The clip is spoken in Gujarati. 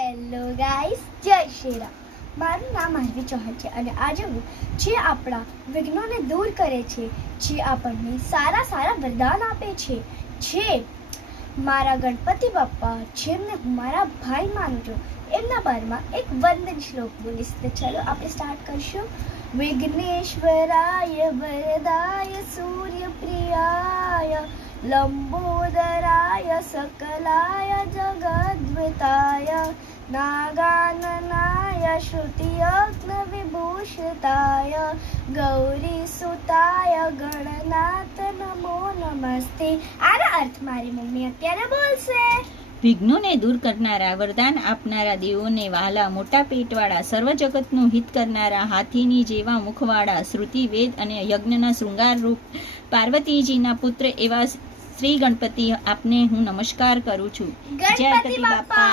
હેલો ગાઈસ, જય શ્રી રામ. મારું નામ માનવી ચૌહાણ છે અને આજે હું જે આપણા વિઘ્નોને દૂર કરે છે, જે આપણને સારા વરદાન આપે છે, જે મારા ગણપતિ બાપ્પા, જેમને હું મારા ભાઈ માનું છું, એમના બારમાં એક વંદન શ્લોક બોલીશ. તો ચલો આપણે સ્ટાર્ટ કરશું. વિઘ્નેશ્વરાય વરદાય સૂર્યપ્રિયાય લંબોદરાય સકલાય જગદ્વિતાય નાગાનનાય શ્રુતિયજ્ઞ વિભૂષિતાય ગૌરીસુતાય ગણનાથ નમો નમસ્તે. આનો અર્થ મારી મમ્મી અત્યારે બોલશે. વિઘ્નોને દૂર કરનારા, વરદાન આપનારા, દેવોને વહાલા, મોટા પેટવાળા, સર્વ જગતનું હિત કરનારા, હાથીની જેવા મુખવાળા, શ્રુતિ વેદ અને યજ્ઞના શૃંગાર રૂપ પાર્વતીજીના પુત્ર એવા શ્રી ગણપતિ, આપને હું નમસ્કાર કરું છું. ગણપતિ બાપ્પા.